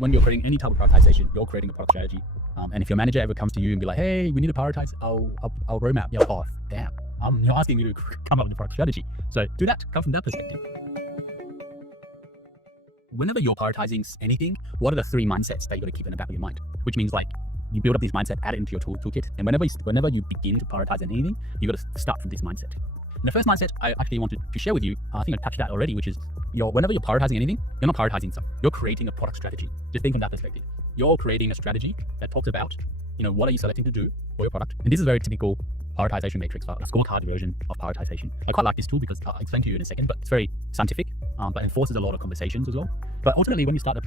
when you're creating any type of prioritization, you're creating a product strategy. And if your manager ever comes to you and be like, hey, we need to prioritize our roadmap, you're like, oh, damn, you're asking me to come up with a product strategy. So do that, come from that perspective. Whenever you're prioritizing anything, what are the 3 mindsets that you got to keep in the back of your mind? Which means like you build up this mindset, add it into your toolkit. And whenever you begin to prioritize anything, you got to start from this mindset. And the first mindset I actually wanted to share with you, I think I touched that already, which is whenever you're prioritizing anything, you're not prioritizing stuff. You're creating a product strategy. Just think from that perspective. You're creating a strategy that talks about, what are you selecting to do for your product? And this is a very typical prioritization matrix, a scorecard version of prioritization. I quite like this tool because I'll explain to you in a second, but it's very scientific, but enforces a lot of conversations as well. But ultimately, when you start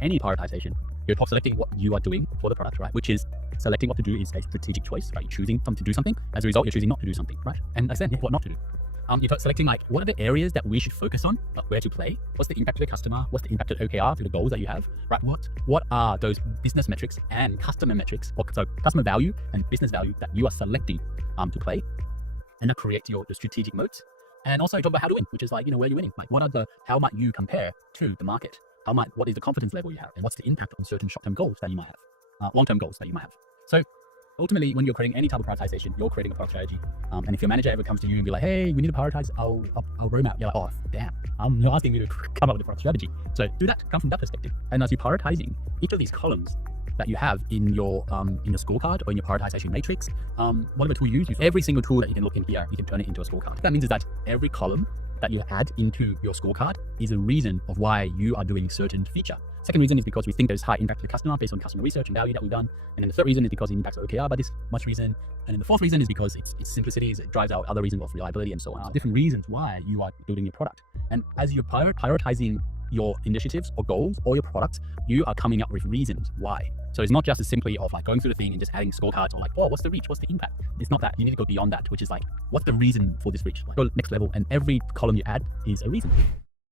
any prioritization, you're selecting what you are doing for the product, right? Which is selecting what to do is a strategic choice, right? You're choosing to do something. As a result, you're choosing not to do something, right? And then what not to do. You're selecting like, what are the areas that we should focus on, where to play? What's the impact to the customer? What's the impact to OKR, to the goals that you have, right? What are those business metrics and customer metrics, so customer value and business value that you are selecting to play? And that creates your strategic moats. And also talk about how to win, which is like, where you're winning. Like how might you compare to the market? What is the confidence level you have? And what's the impact on certain short-term goals that you might have, long-term goals that you might have? So ultimately, when you're creating any type of prioritization, you're creating a product strategy. And if your manager ever comes to you and be like, hey, we need to prioritize our roadmap, you're like, oh, damn, you're asking me to come up with a product strategy. So do that, come from that perspective. And as you're prioritizing each of these columns that you have in your scorecard or in your prioritization matrix, whatever tool you use every single tool that you can look in here, you can turn it into a scorecard. What that means is that every column that you add into your scorecard is a reason of why you are doing certain feature. Second reason is because we think there's high impact to the customer based on customer research and value that we've done. And then the third reason is because it impacts OKR by this much reason. And then the fourth reason is because it's simplicity, it drives out other reasons of reliability and so on. Different reasons why you are building your product. And as you're prioritizing your initiatives or goals or your products, you are coming up with reasons why. So it's not just as simply of like going through the thing and just adding scorecards or like, oh, what's the reach? What's the impact? It's not that. You need to go beyond that, which is like, what's the reason for this reach? Like, go next level, and every column you add is a reason.